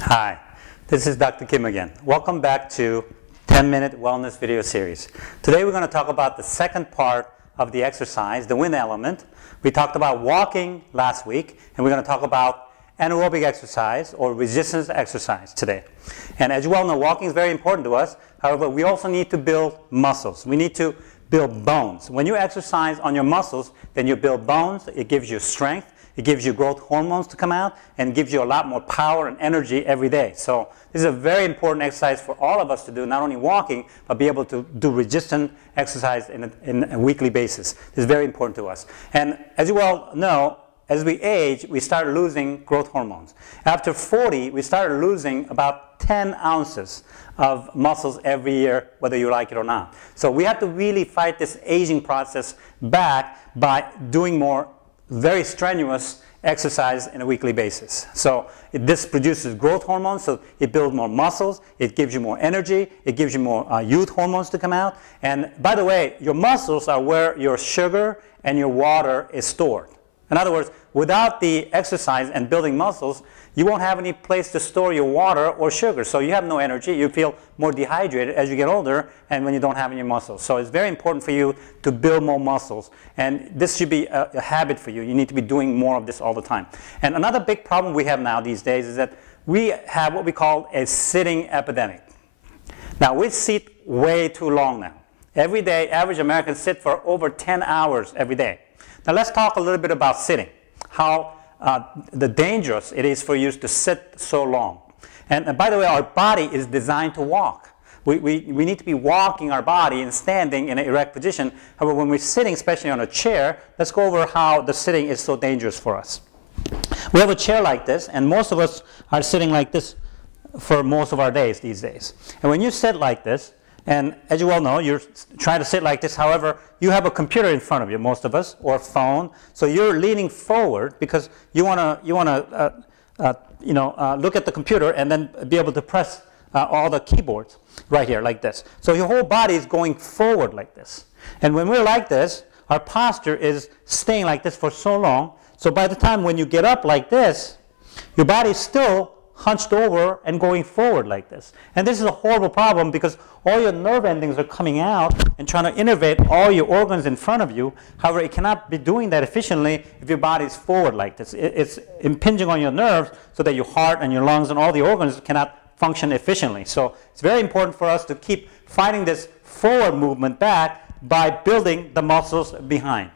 Hi, this is Dr. Kim again. Welcome back to 10-minute wellness video series. Today we're going to talk about the second part of the exercise, the wind element. We talked about walking last week, and we're going to talk about anaerobic exercise or resistance exercise today. And as you well know, walking is very important to us. However, we also need to build muscles. We need to build bones. When you exercise on your muscles, then you build bones. It gives you strength. It gives you growth hormones to come out and gives you a lot more power and energy every day. So this is a very important exercise for all of us to do, not only walking, but be able to do resistant exercise in a weekly basis. This is very important to us. And as you well know, as we age, we start losing growth hormones. After 40, we start losing about 10 ounces of muscles every year, whether you like it or not. So we have to really fight this aging process back by doing more very strenuous exercise on a weekly basis. So this produces growth hormones, so it builds more muscles, it gives you more energy, it gives you more youth hormones to come out. And by the way, your muscles are where your sugar and your water is stored. In other words, without the exercise and building muscles, you won't have any place to store your water or sugar. So you have no energy. You feel more dehydrated as you get older and when you don't have any muscles. So it's very important for you to build more muscles. And this should be a habit for you. You need to be doing more of this all the time. And another big problem we have now these days is that we have what we call a sitting epidemic. Now, we sit way too long now. Every day, average Americans sit for over 10 hours every day. Now, let's talk a little bit about sitting, how the dangerous it is for you to sit so long. And by the way, our body is designed to walk. We need to be walking our body and standing in an erect position. However, when we're sitting, especially on a chair, let's go over how the sitting is so dangerous for us. We have a chair like this, and most of us are sitting like this for most of our days these days. And when you sit like this, and as you well know, you're trying to sit like this. However, you have a computer in front of you, most of us, or a phone. So you're leaning forward because you want to look at the computer and then be able to press all the keyboards right here like this. So your whole body is going forward like this. And when we're like this, our posture is staying like this for so long. So by the time when you get up like this, your body is still hunched over and going forward like this. And this is a horrible problem because all your nerve endings are coming out and trying to innervate all your organs in front of you. However, it cannot be doing that efficiently if your body is forward like this. It's impinging on your nerves so that your heart and your lungs and all the organs cannot function efficiently. So it's very important for us to keep fighting this forward movement back by building the muscles behind.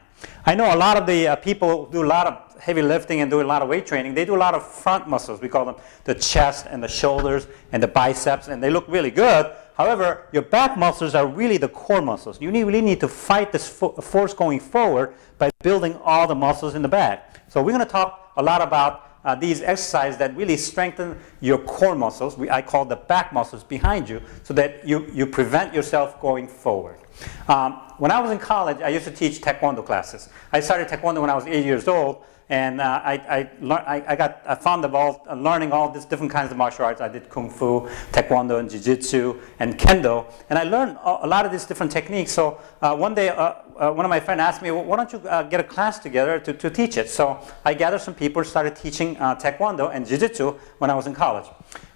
I know a lot of the people do a lot of heavy lifting and do a lot of weight training. They do a lot of front muscles. We call them the chest and the shoulders and the biceps, and they look really good. However, your back muscles are really the core muscles. You really need to fight this force going forward by building all the muscles in the back. So we're going to talk a lot about these exercises that really strengthen your core muscles. I call the back muscles behind you so that you prevent yourself going forward. When I was in college, I used to teach Taekwondo classes. I started Taekwondo when I was 8 years old. And I got fond of learning all these different kinds of martial arts. I did Kung Fu, Taekwondo, and Jiu-Jitsu, and Kendo. And I learned a lot of these different techniques. So one day, one of my friends asked me, well, why don't you get a class together to teach it? So I gathered some people, started teaching Taekwondo and Jiu-Jitsu when I was in college.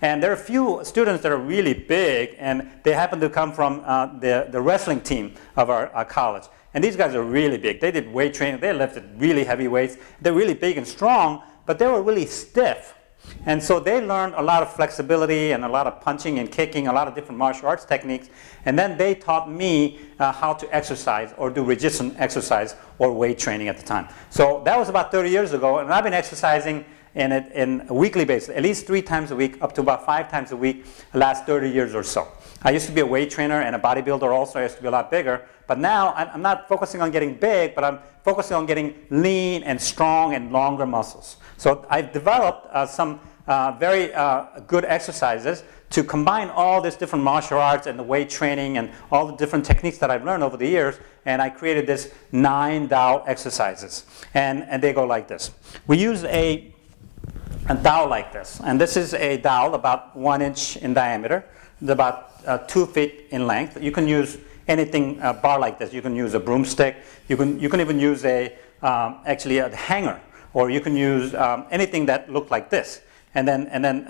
And there are a few students that are really big, and they happen to come from the wrestling team of our college. And these guys are really big. They did weight training. They lifted really heavy weights. They're really big and strong, but they were really stiff. And so they learned a lot of flexibility and a lot of punching and kicking, a lot of different martial arts techniques. And then they taught me how to exercise or do resistance exercise or weight training at the time. So that was about 30 years ago, and I've been exercising in a weekly basis, at least 3 times a week, up to about 5 times a week, the last 30 years or so. I used to be a weight trainer and a bodybuilder also. I used to be a lot bigger. But now I'm not focusing on getting big, but I'm focusing on getting lean and strong and longer muscles. So I've developed some very good exercises to combine all these different martial arts and the weight training and all the different techniques that I've learned over the years. And I created this 9 dowel exercises. And they go like this. We use a dowel like this. And this is a dowel about 1 inch in diameter. It's about 2 feet in length. You can use anything bar like this. You can use a broomstick. You can even use actually a hanger, or you can use anything that looks like this, and then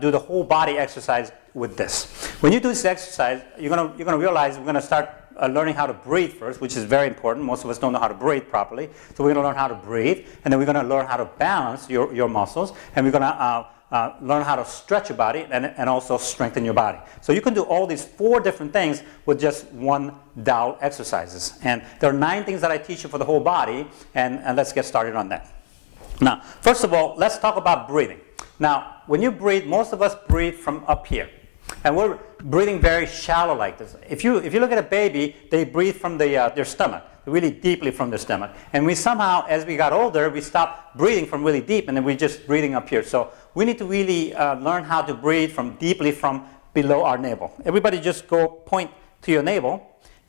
do the whole body exercise with this. When you do this exercise, you're gonna realize we're gonna start learning how to breathe first, which is very important. Most of us don't know how to breathe properly, so we're gonna learn how to breathe, and then we're gonna learn how to balance your muscles, and we're gonna learn how to stretch your body and also strengthen your body. So you can do all these 4 different things with just one dowel exercises. And there are 9 things that I teach you for the whole body, and let's get started on that. Now, first of all, let's talk about breathing. Now, when you breathe, most of us breathe from up here. And we're breathing very shallow like this. If you look at a baby, they breathe from their stomach, really deeply from their stomach. And we somehow, as we got older, we stopped breathing from really deep, and then we're just breathing up here. So we need to really learn how to breathe from deeply from below our navel. Everybody just point to your navel,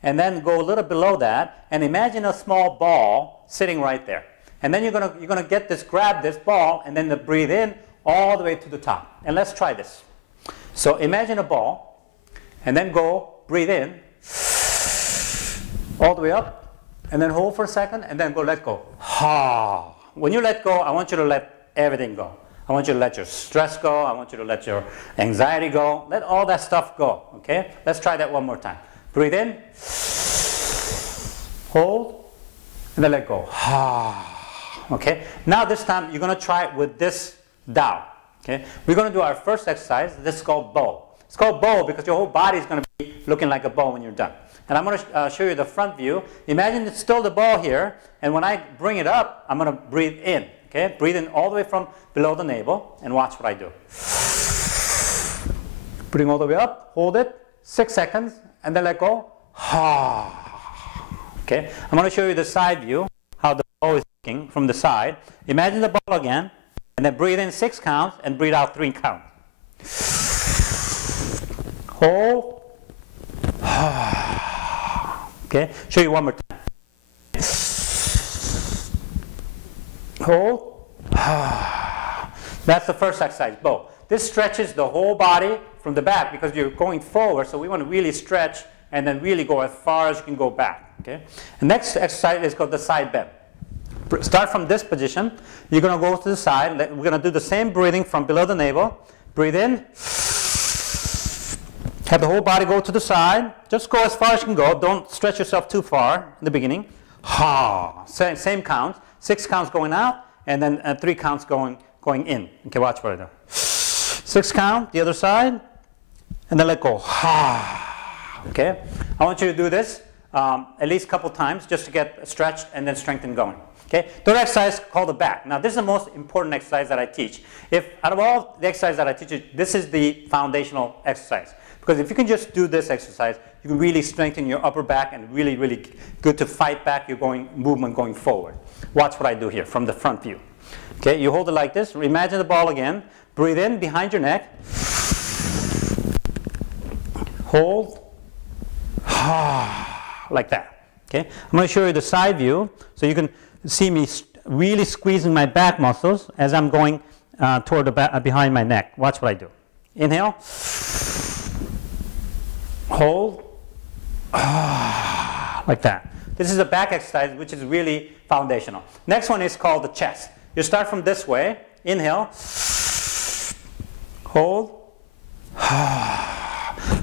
and then go a little below that, and imagine a small ball sitting right there. And then you're gonna grab this ball, and then breathe in all the way to the top. And let's try this. So imagine a ball, and then breathe in, all the way up, and then hold for a second, and then let go. Ha! When you let go, I want you to let everything go. I want you to let your stress go. I want you to let your anxiety go. Let all that stuff go, okay? Let's try that one more time. Breathe in, hold, and then let go. Ha! Okay? Now this time, you're going to try it with this dowel. Okay? We're going to do our first exercise. This is called bow. It's called bow because your whole body is going to be looking like a bow when you're done. And I'm going to show you the front view. Imagine it's still the ball here, and when I bring it up, I'm going to breathe in. Okay? Breathe in all the way from below the navel, and watch what I do. Bring all the way up, hold it, 6 seconds, and then let go. Okay? I'm going to show you the side view, how the ball is looking from the side. Imagine the ball again. And then breathe in 6 counts and breathe out 3 counts. Hold. Okay, show you one more time. Hold. That's the first exercise, bow. This stretches the whole body from the back because you're going forward, so we want to really stretch and then really go as far as you can go back. Okay? The next exercise is called the side bend. Start from this position. You're going to go to the side. We're going to do the same breathing from below the navel. Breathe in. Have the whole body go to the side. Just go as far as you can go. Don't stretch yourself too far in the beginning. Ha. Same count. 6 counts going out, and then 3 counts going in. Okay, watch what I do. 6 count, the other side, and then let go. Ha. Okay. I want you to do this at least a couple times just to get stretched and then strengthened going. Okay, third exercise called the back. Now this is the most important exercise that I teach. Out of all the exercises that I teach you, this is the foundational exercise. Because if you can just do this exercise, you can really strengthen your upper back and really, really good to fight back your movement going forward. Watch what I do here from the front view. Okay, you hold it like this. Imagine the ball again. Breathe in behind your neck. Hold. Like that. Okay, I'm going to show you the side view so you can see me really squeezing my back muscles as I'm going toward the back, behind my neck. Watch what I do. Inhale. Hold. Like that. This is a back exercise which is really foundational. Next one is called the chest. You start from this way. Inhale. Hold.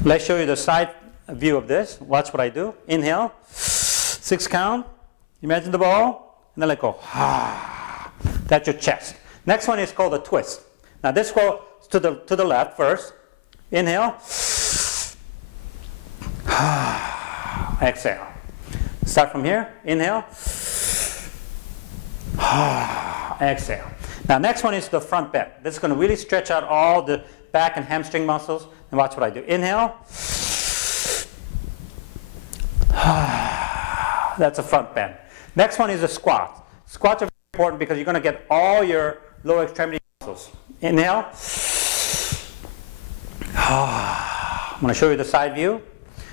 Let's show you the side view of this. Watch what I do. Inhale. 6 count. Imagine the ball. And then let go. That's your chest. Next one is called a twist. Now this goes to the left first. Inhale. Exhale. Start from here. Inhale. Exhale. Now next one is the front bend. This is going to really stretch out all the back and hamstring muscles. And watch what I do. Inhale. That's a front bend. Next one is a squat. Squats are very important because you're going to get all your lower extremity muscles. Inhale. I'm going to show you the side view.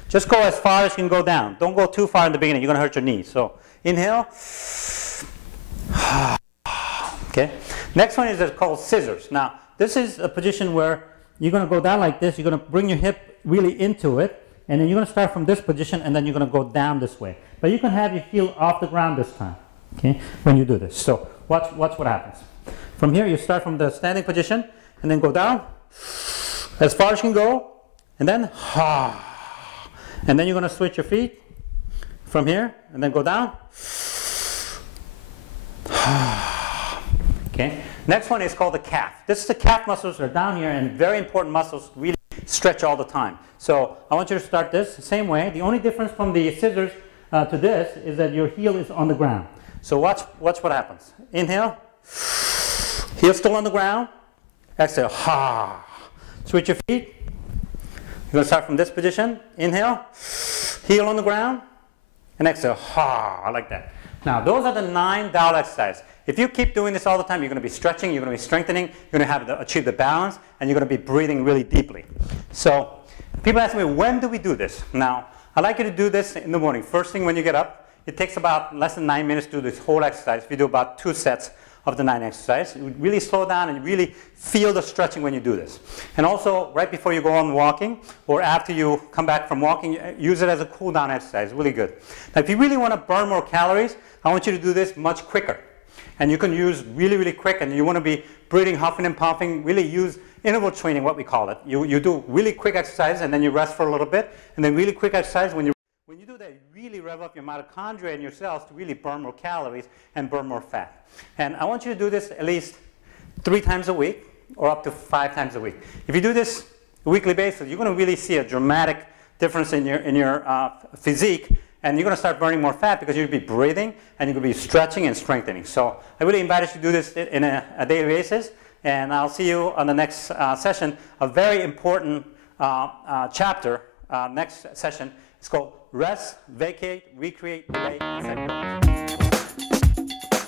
Just go as far as you can go down. Don't go too far in the beginning. You're going to hurt your knees. So inhale. Okay. Next one is called scissors. Now, this is a position where you're going to go down like this. You're going to bring your hip really into it. and then you're going to start from this position, and then you're going to go down this way. But you can have your heel off the ground this time, okay, when you do this. So watch what happens. From here, you start from the standing position, and then go down as far as you can go, and then and then you're going to switch your feet from here, and then go down. Okay. Next one is called the calf. This is the calf muscles that are down here, and very important muscles, really stretch all the time. So I want you to start this the same way. The only difference from the scissors to this is that your heel is on the ground. So watch what happens. Inhale, heel still on the ground. Exhale, switch your feet. You're going to start from this position. Inhale, heel on the ground, and exhale, like that. Now, those are the 9 dowel exercises. If you keep doing this all the time, you're going to be stretching, you're going to be strengthening, you're going to achieve the balance, and you're going to be breathing really deeply. So people ask me, when do we do this? Now, I'd like you to do this in the morning. First thing when you get up, it takes about less than 9 minutes to do this whole exercise. We do about 2 sets of the 9 exercises. You really slow down and you really feel the stretching when you do this. And also, right before you go on walking, or after you come back from walking, use it as a cool down exercise. Really good. Now, if you really want to burn more calories, I want you to do this much quicker. And you can use really quick, and you want to be breathing, huffing and puffing, really use interval training, what we call it. You do really quick exercise, and then you rest for a little bit, and then really quick exercise. When you do that, you really rev up your mitochondria and your cells to really burn more calories and burn more fat. And I want you to do this at least 3 times a week, or up to 5 times a week. If you do this on a weekly basis, you're going to really see a dramatic difference in your physique. And you're going to start burning more fat because you'll be breathing and you're going to be stretching and strengthening. So I really invite you to do this in a daily basis. And I'll see you on the next session. A very important chapter, next session. It's called Rest, Vacate, Recreate, Relate, Set Goals.